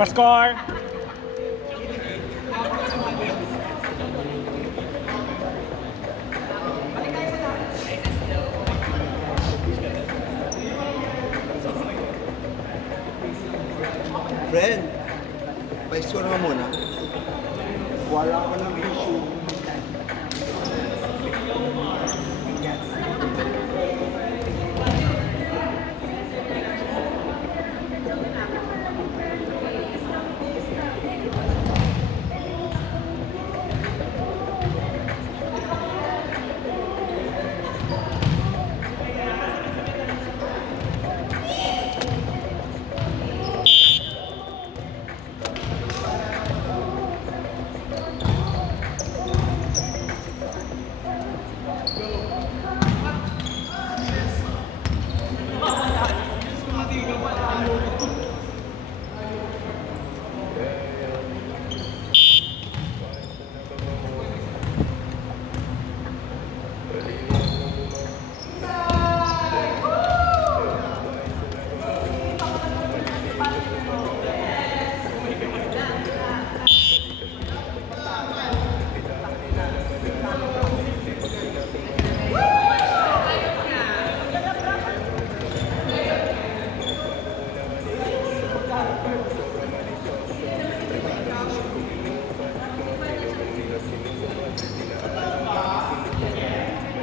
Pa-score! Friend, pa-score nga muna. Wala ko ng issue.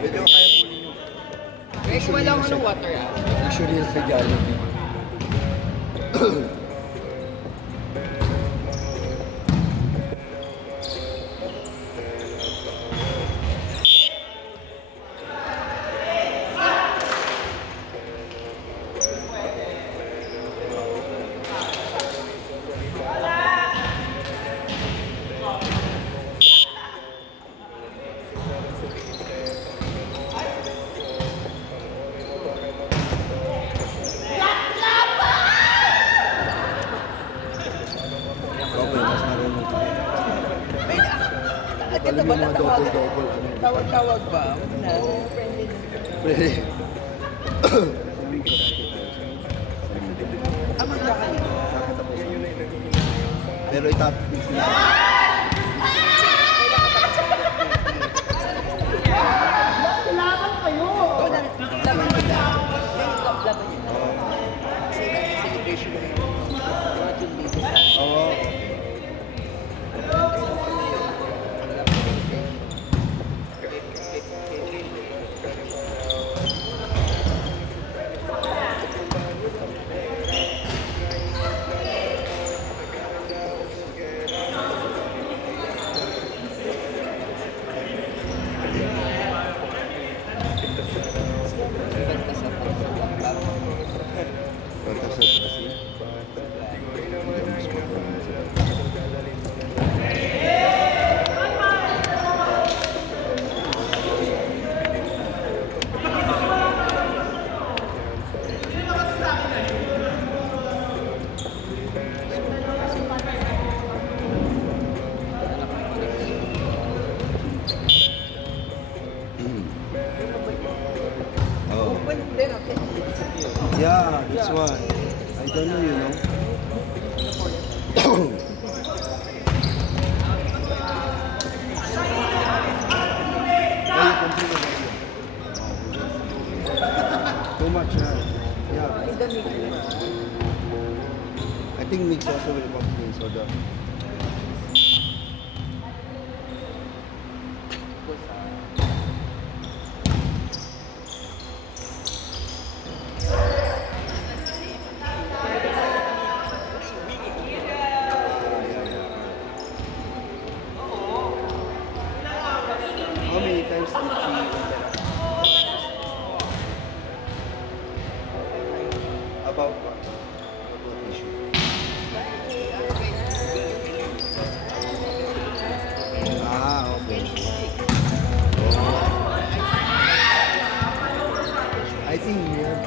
Medyo kaya po ninyo. Guys, wala ko ng water ah. Usually sa Jollibee. Ito ba Mga double-double. Tawag-tawag ba? Na Pwede. magkakayo. Pero itap. Oo, laban nila. Laban nila. Kasi celebration na yun. Mga team leaders. Oo. Yeah, that's why. I don't know, you know. Too much, yeah. I think mix also will come in soda. How many times did she about what? About issue? Ah, okay. I think we have.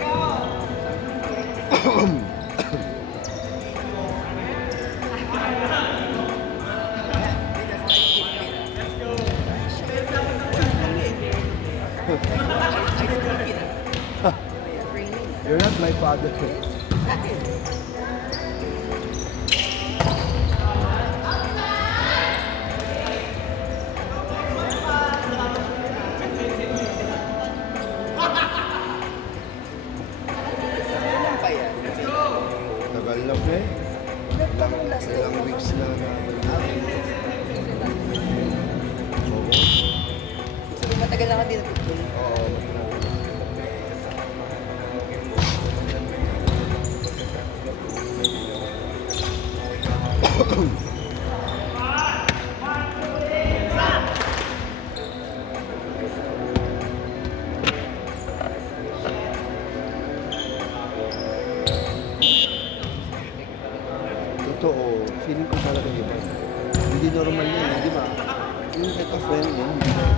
You're not my father. Matagal na ka din natutuloy. Oo. Totoo, feeling ko talaga iba. Hindi normal yun, di ba? Yung ito friend mo, hindi ba?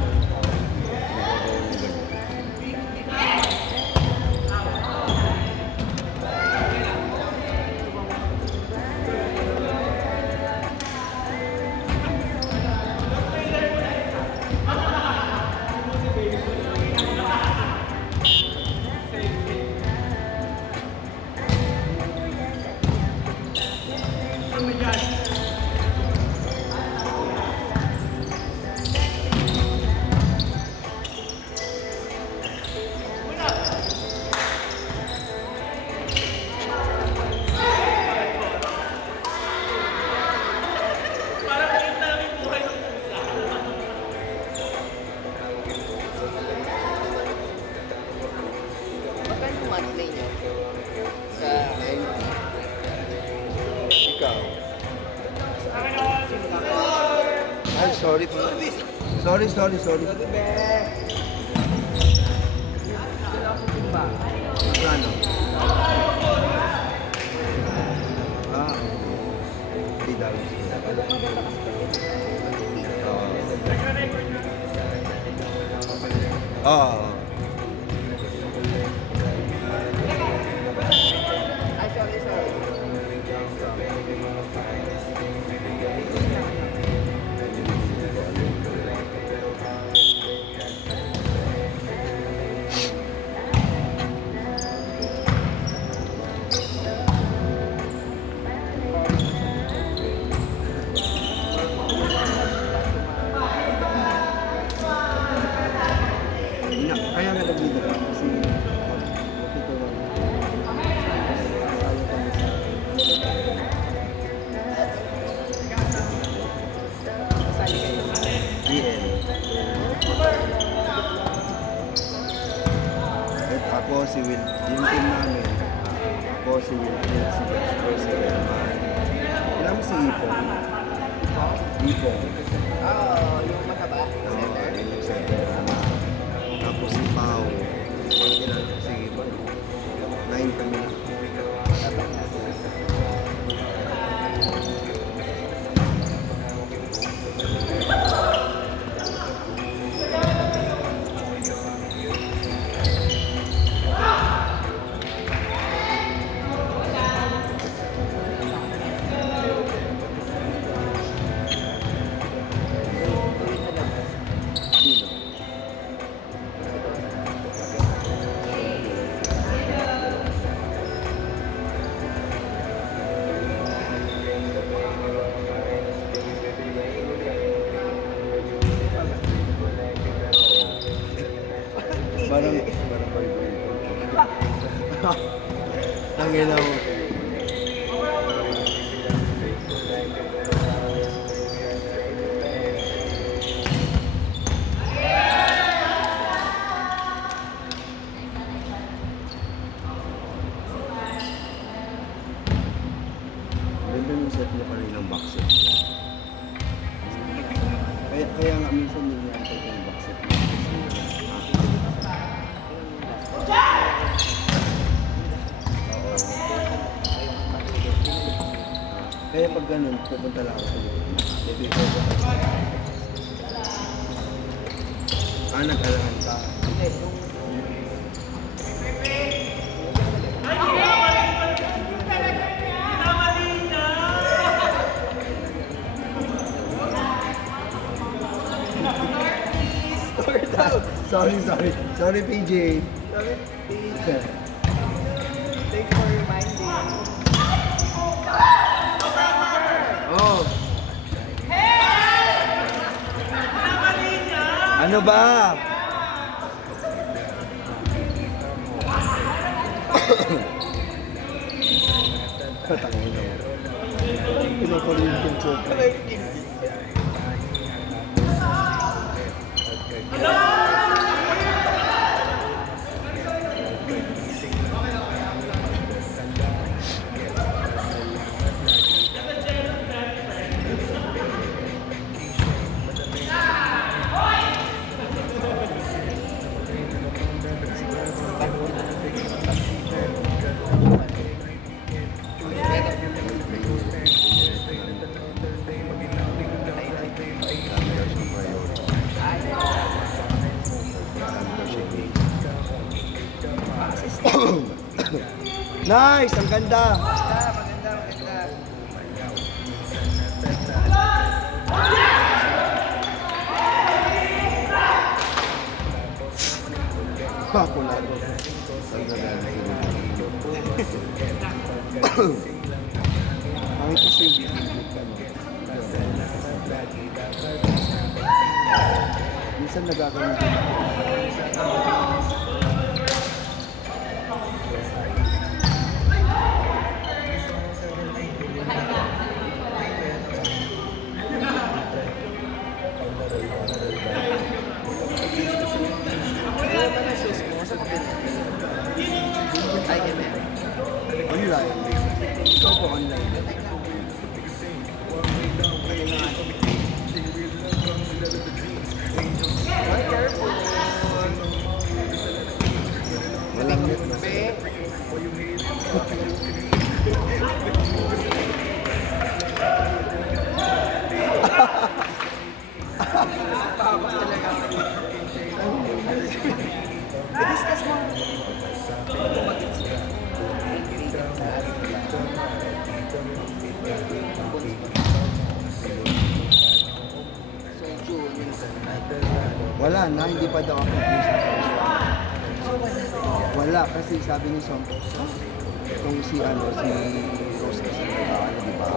Magkano yung monthly niyo? Sa Ikaw. Ay, sorry po. Sorry. Ano? Ah, hindi daw. Oo. Ay, sorry. Kaya nga nag-video ka kasi Sali kayo. DL. At ako si Will, yung team namin, ako si Will, si Jasper, si Elman. Alam mo si Ipong? Ipong. Oo, yung mataba. Center. Yung center naman. Tapos si Pao. Ilan? Sige ba? 9 kami na. Sino? Parang ang ina mo. Ganda yung set niya pa rin ng box set. Kaya nga minsan hindi niya ito yung box set. Kaya pag ganun, pupunta lang ako sa nag-alahan ka. Hindi, yung... Sorry, PJ. Sorry, PJ. Thanks for reminding. Oh. Ano ba? Patangin na yan. Pinakulit yung chocolate. Nice! Ang ganda! Maganda, maganda. Pakulado. Pangit kasi yung minsan nagagawin din ako. Ano naman ang shoes mo? Sa kapit. Ay, kaya Online. Ikaw po online. careful. Walang net na. Be. Pabak talaga. I-discuss mo. So, June. Wala na, hindi pa daw ako please. Wala, kasi sabi ni Som, itong si Rose kasi ano, di ba?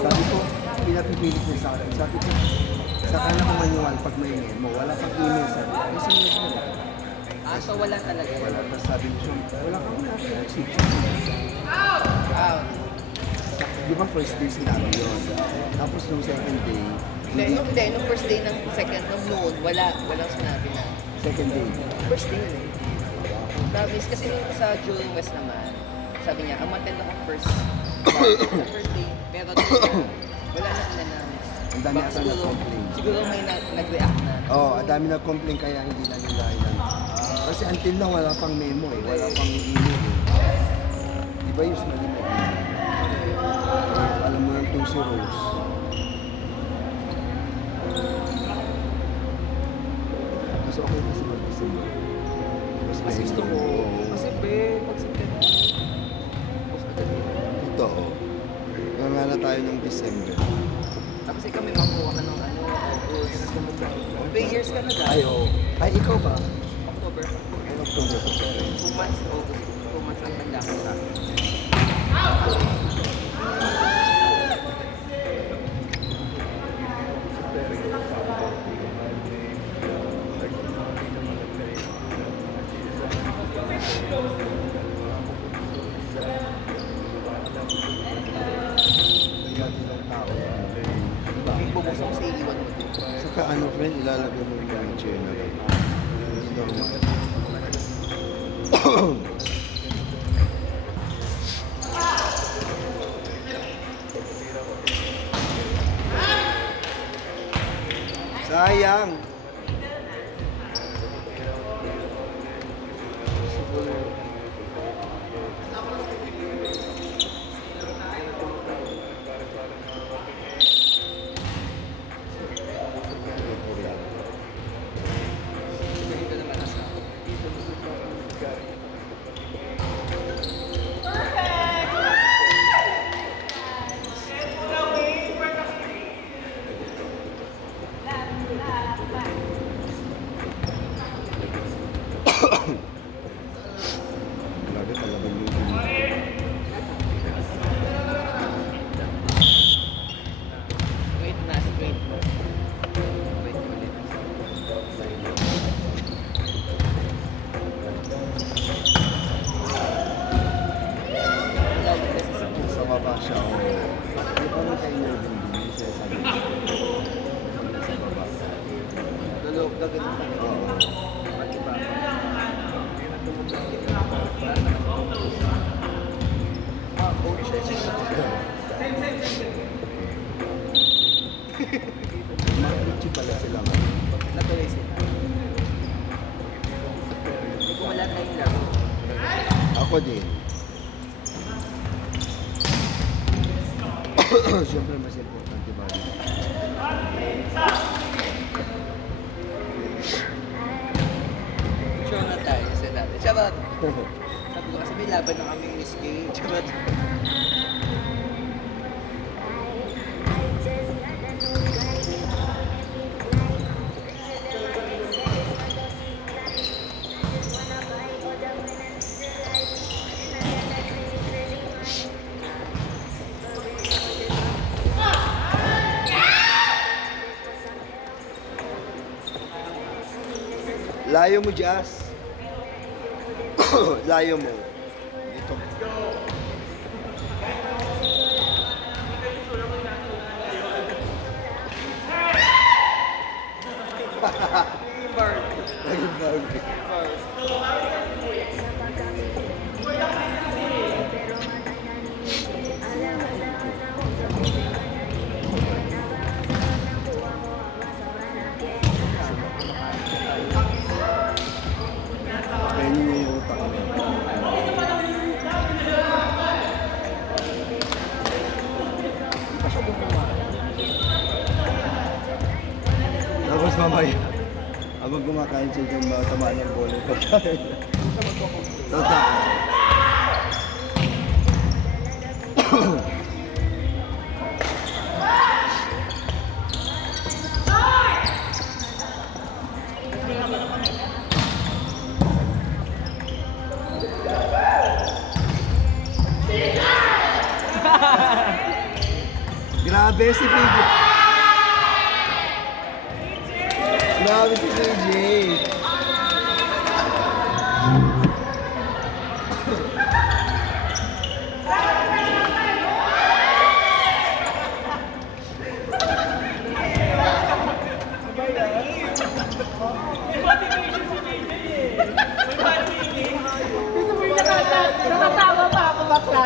Sabi ko, pinapipilit niya sa akin. Sabi ko, saka na ko manual pag may memo. Wala pag email. Sabi ko, kasi mo wala. Ah, so wala talaga. Wala. Tapos sabi ni Som, wala kang message. Ah, Di ba first day sinabi yun? Tapos nung second day, hindi, nung first day ng second, nung noon, walang sinabi na. second day, First day yun eh. Promise, kasi nung sa June West naman, sabi niya, ang attend ako first day, pero doon, wala na in-announce. Ang dami Baka ata siguro, nag-complain. siguro may nag-react na. ang dami nag-complain kaya hindi na nila ilan. Kasi until now, wala pang memo eh. Wala pang email eh. Di ba usually may email? Alam mo lang itong si Rose. Mas okay kasi mag-December. Mas Mas gusto ko, kasi pag September, post agad yun. Totoo. Nangala tayo ng December. Tapos ikaw may makuha ka ng August. 3 years ka na dahil. Ay, oo. Ay, ikaw ba? October. Ay, October. 2 months, August. 2 months lang tanda ko sa akin. Kaya ilang tao. Yung bubusok sa iiwan mo. Saka ano, friend, ilalagay mo yung wheelchair na lang. Hindi normal. Sayang. Ganito naman asa. Lagi talagang yung Wait na, straight. Wait ulit. Lagi kasi sa sa baba siya. O, di ba may kayo din din siya sabi niya. Sa baba. lulog, gagawin pa rin. Oo. At iba. Ah, oh, shit. Makikichi pala sila nga. Natuloy sila. Hindi ko wala tayong laro. Ako din. Siyempre mas importante ba? Show na tayo sa dati. Siya ba? Sabi ko kasi may laban na kami Miss Gay. Charot. Layo mo, Jazz. Layo mo. Dito. Naging bag. Ganyan yung utak mo. Tapos mamaya, habang kumakain siya dyan, tamaan ng bola yung pagkain. Total. Grabe si PJ. Grabe si PJ. Nakatawa pa ako bakla.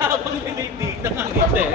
Habang nililig, nakangiti.